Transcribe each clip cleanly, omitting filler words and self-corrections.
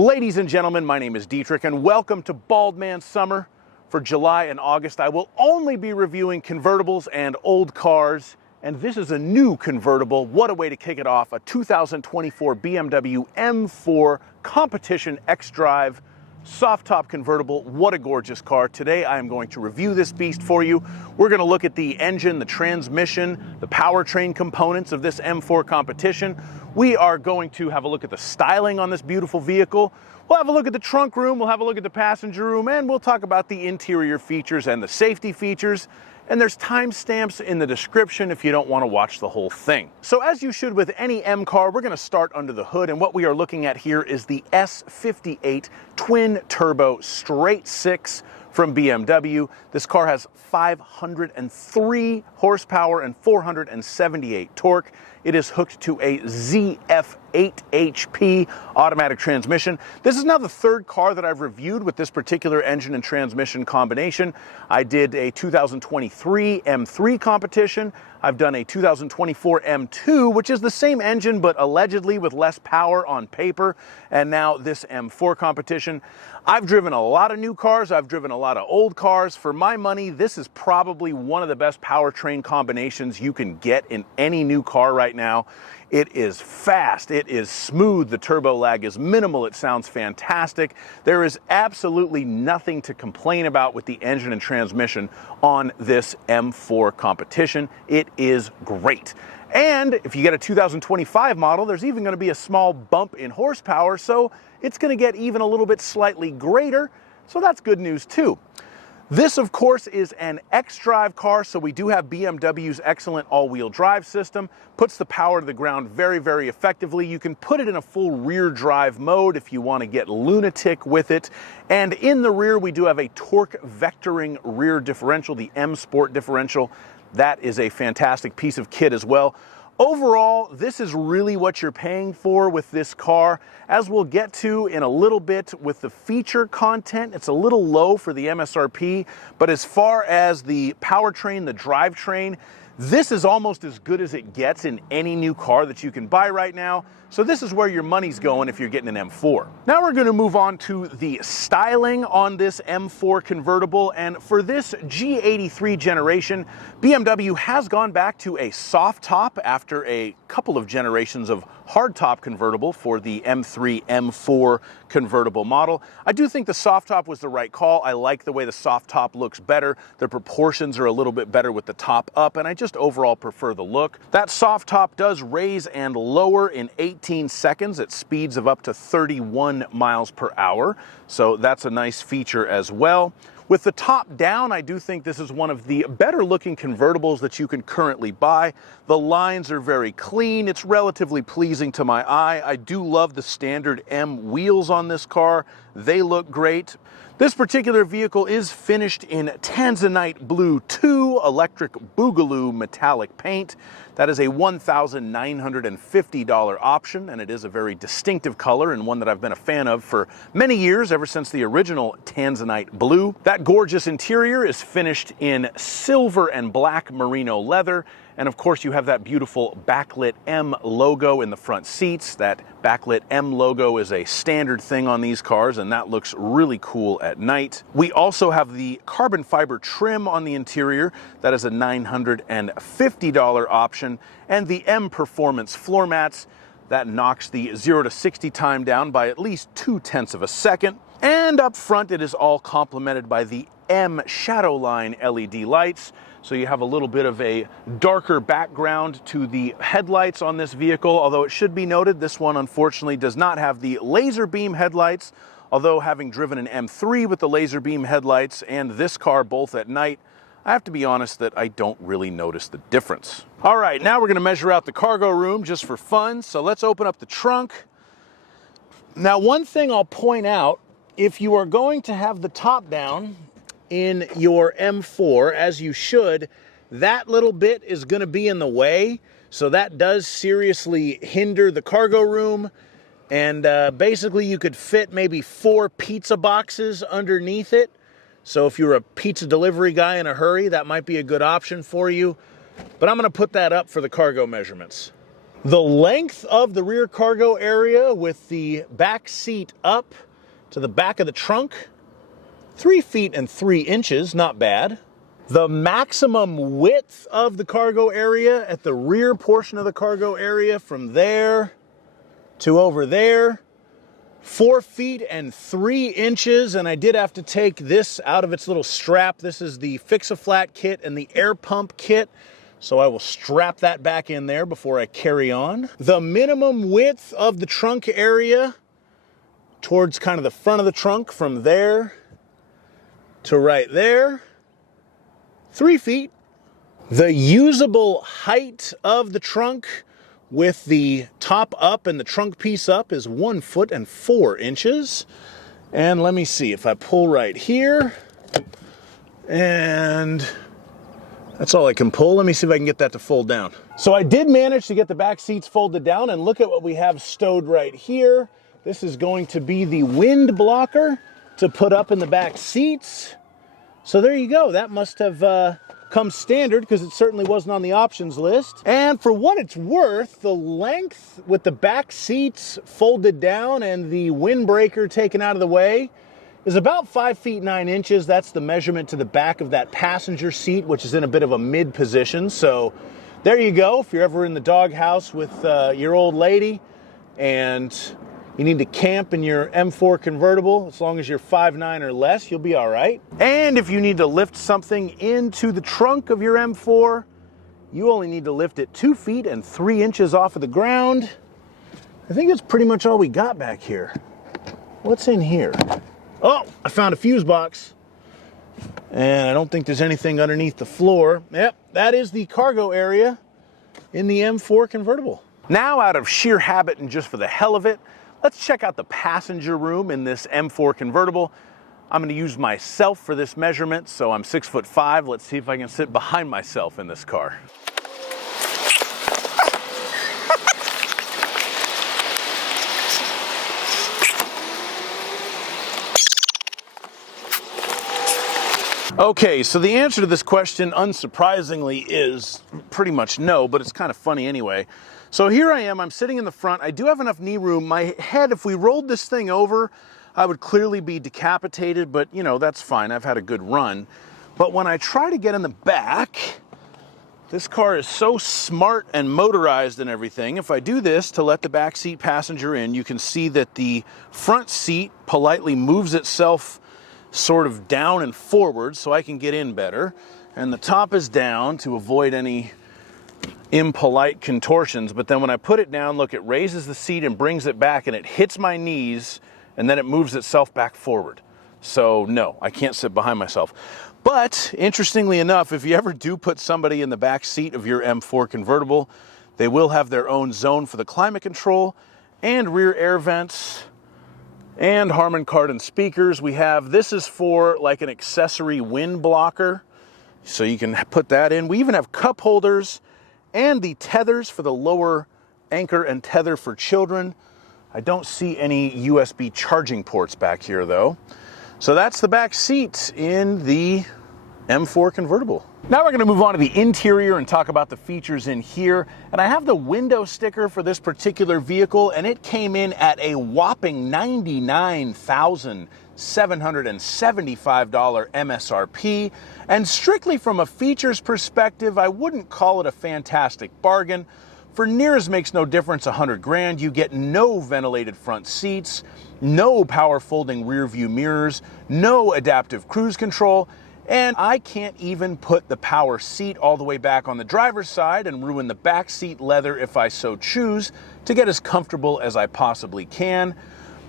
Ladies and gentlemen, my name is Dietrich and welcome to Bald Man Summer. For July and August, I will only be reviewing convertibles and old cars, and this is a new convertible. What a way to kick it off, a 2024 BMW M4 Competition xDrive soft top convertible. What a gorgeous car. Today I am going to review this beast for you. We're going to look at the engine, the transmission, the powertrain components of this M4 Competition. We are going to have a look at the styling on this beautiful vehicle. We'll have a look at the trunk room, we'll have a look at the passenger room, and we'll talk about the interior features and the safety features. And there's timestamps in the description if you don't want to watch the whole thing. So as you should with any M car, we're going to start under the hood, and what we are looking at here is the S58 twin turbo straight six from BMW. This car has 503 horsepower and 478 torque. It is hooked to a ZF 8 HP automatic transmission. This is now the third car that I've reviewed with this particular engine and transmission combination. I did a 2023 M3 competition. I've done a 2024 M2, which is the same engine, but allegedly with less power on paper. And now this M4 competition. I've driven a lot of new cars. I've driven a lot of old cars. For my money, this is probably one of the best powertrain combinations you can get in any new car right now. It is fast, it is smooth, the turbo lag is minimal, it sounds fantastic. There is absolutely nothing to complain about with the engine and transmission on this M4 competition. It is great. And if you get a 2025 model, there's even going to be a small bump in horsepower, so it's going to get even a little bit slightly greater, so that's good news too. This, of course, is an xDrive car, so we do have BMW's excellent all-wheel drive system. Puts the power to the ground very, very effectively. You can put it in a full rear drive mode if you want to get lunatic with it. And in the rear, we do have a torque vectoring rear differential, the M Sport differential. That is a fantastic piece of kit as well. Overall, this is really what you're paying for with this car. As we'll get to in a little bit with the feature content, it's a little low for the MSRP, but as far as the powertrain, the drivetrain, this is almost as good as it gets in any new car that you can buy right now. So this is where your money's going if you're getting an M4. Now we're going to move on to the styling on this M4 convertible. And for this G83 generation, BMW has gone back to a soft top after a couple of generations of hardtop convertible for the M3 M4 convertible model. I do think the soft top was the right call. I like the way the soft top looks better. The proportions are a little bit better with the top up, and I just overall prefer the look. That soft top does raise and lower in 18 seconds at speeds of up to 31 miles per hour. So that's a nice feature as well. With the top down, I do think this is one of the better looking convertibles that you can currently buy. The lines are very clean. It's relatively pleasing to my eye. I do love the standard M wheels on this car. They look great. This particular vehicle is finished in Tanzanite Blue 2 Electric Boogaloo metallic paint. That is a $1,950 option, and it is a very distinctive color and one that I've been a fan of for many years, ever since the original Tanzanite Blue. That gorgeous interior is finished in silver and black merino leather. And of course, you have that beautiful backlit M logo in the front seats. That backlit M logo is a standard thing on these cars, and that looks really cool at night. We also have the carbon fiber trim on the interior. That is a $950 option. And the M Performance floor mats, that knocks the 0 to 60 time down by at least 0.2 of a second. And up front, it is all complemented by the M Shadowline LED lights. So you have a little bit of a darker background to the headlights on this vehicle, although it should be noted this one unfortunately does not have the laser beam headlights, although having driven an M3 with the laser beam headlights and this car both at night, I have to be honest that I don't really notice the difference. All right, now we're going to measure out the cargo room just for fun, so let's open up the trunk. Now, one thing I'll point out, if you are going to have the top down in your M4, as you should, that little bit is going to be in the way, so that does seriously hinder the cargo room. And basically you could fit maybe 4 pizza boxes underneath it. So if you're a pizza delivery guy in a hurry, that might be a good option for you. But I'm going to put that up for the cargo measurements. The length of the rear cargo area with the back seat up to the back of the trunk, 3 feet and 3 inches, not bad. The maximum width of the cargo area at the rear portion of the cargo area from there to over there, 4 feet and 3 inches, and I did have to take this out of its little strap. This is the Fix-A-Flat kit and the air pump kit, so I will strap that back in there before I carry on. The minimum width of the trunk area towards kind of the front of the trunk from there to right there, 3 feet. The usable height of the trunk with the top up and the trunk piece up is 1 foot and 4 inches. And let me see if I pull right here, and that's all I can pull. Let me see if I can get that to fold down. So I did manage to get the back seats folded down, and look at what we have stowed right here. This is going to be the wind blocker to put up in the back seats. So there you go. That must have come standard, because it certainly wasn't on the options list. And for what it's worth, the length with the back seats folded down and the windbreaker taken out of the way is about 5 feet 9 inches. That's the measurement to the back of that passenger seat, which is in a bit of a mid position. So there you go. If you're ever in the doghouse with your old lady and you need to camp in your M4 convertible, as long as you're 5'9" or less, you'll be all right. And if you need to lift something into the trunk of your M4, you only need to lift it 2 feet and 3 inches off of the ground. I think that's pretty much all we got back here. What's in here? Oh, I found a fuse box. And I don't think there's anything underneath the floor. Yep, that is the cargo area in the M4 convertible. Now, out of sheer habit and just for the hell of it, let's check out the passenger room in this M4 convertible. I'm going to use myself for this measurement, so I'm 6'5". Let's see if I can sit behind myself in this car. Okay, so the answer to this question, unsurprisingly, is pretty much no, but it's kind of funny anyway. So here I am, I'm sitting in the front. I do have enough knee room. My head, if we rolled this thing over, I would clearly be decapitated, but you know, that's fine. I've had a good run. But when I try to get in the back, this car is so smart and motorized and everything. If I do this to let the back seat passenger in, you can see that the front seat politely moves itself sort of down and forward so I can get in better. And the top is down to avoid any impolite contortions. But then when I put it down, look, it raises the seat and brings it back, and it hits my knees, and then it moves itself back forward. So no, I can't sit behind myself. But interestingly enough, if you ever do put somebody in the back seat of your M4 convertible, they will have their own zone for the climate control and rear air vents and Harman Kardon speakers. We have, this is for like an accessory wind blocker, so you can put that in. We even have cup holders and the tethers for the lower anchor and tether for children. I don't see any USB charging ports back here though. So that's the back seat in the M4 convertible. Now we're going to move on to the interior and talk about the features in here. And I have the window sticker for this particular vehicle, and it came in at a whopping $99,775 MSRP. And strictly from a features perspective, I wouldn't call it a fantastic bargain. For near as makes no difference, 100 grand, you get no ventilated front seats, no power folding rear view mirrors, no adaptive cruise control, and I can't even put the power seat all the way back on the driver's side and ruin the back seat leather if I so choose to get as comfortable as I possibly can.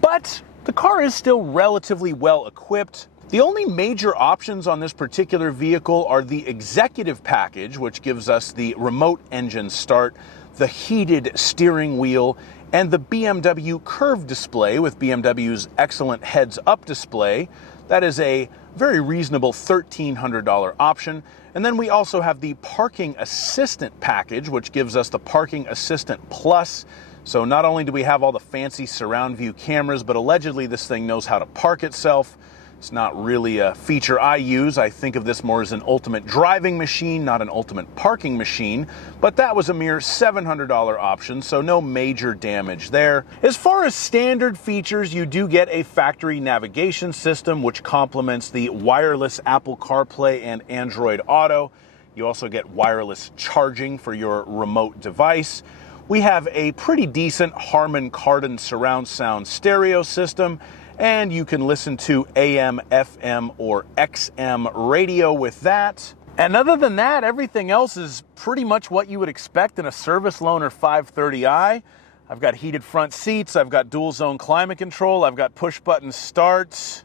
But the car is still relatively well equipped. The only major options on this particular vehicle are the executive package, which gives us the remote engine start, the heated steering wheel, and the BMW curved display with BMW's excellent heads-up display. That is a very reasonable $1,300 option. And then we also have the parking assistant package, which gives us the parking assistant plus. So not only do we have all the fancy surround view cameras, but allegedly this thing knows how to park itself. It's not really a feature I use. I think of this more as an ultimate driving machine, not an ultimate parking machine, but that was a mere $700 option, so no major damage there. As far as standard features, you do get a factory navigation system, which complements the wireless Apple CarPlay and Android Auto. You also get wireless charging for your remote device. We have a pretty decent Harman Kardon surround sound stereo system, and you can listen to AM, FM, or XM radio with that. And other than that, everything else is pretty much what you would expect in a service loaner 530i. I've got heated front seats, I've got dual zone climate control, I've got push button starts.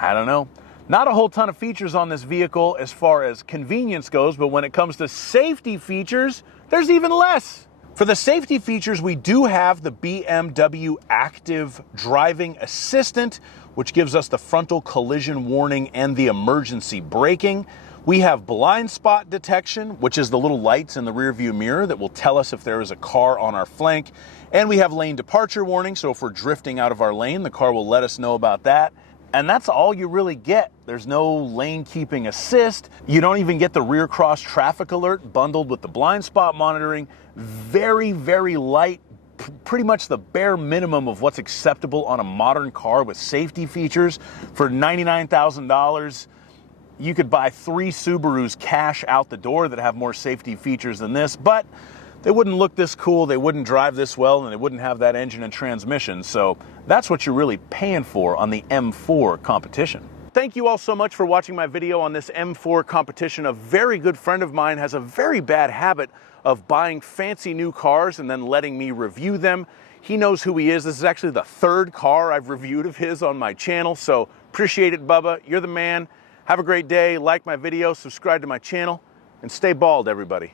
I don't know. Not a whole ton of features on this vehicle as far as convenience goes, but when it comes to safety features, there's even less. For the safety features, we do have the BMW Active Driving Assistant, which gives us the frontal collision warning and the emergency braking. We have blind spot detection, which is the little lights in the rear view mirror that will tell us if there is a car on our flank. And we have lane departure warning, so if we're drifting out of our lane, the car will let us know about that. And that's all you really get. There's no lane keeping assist. You don't even get the rear cross traffic alert bundled with the blind spot monitoring. Very, very light, pretty much the bare minimum of what's acceptable on a modern car with safety features. For $99,000, you could buy 3 Subarus cash out the door that have more safety features than this, but they wouldn't look this cool, they wouldn't drive this well, and they wouldn't have that engine and transmission. So that's what you're really paying for on the M4 competition. Thank you all so much for watching my video on this M4 competition. A very good friend of mine has a very bad habit of buying fancy new cars and then letting me review them. He knows who he is. This is actually the 3rd car I've reviewed of his on my channel, so appreciate it, Bubba. You're the man. Have a great day. Like my video, subscribe to my channel, and stay bald, everybody.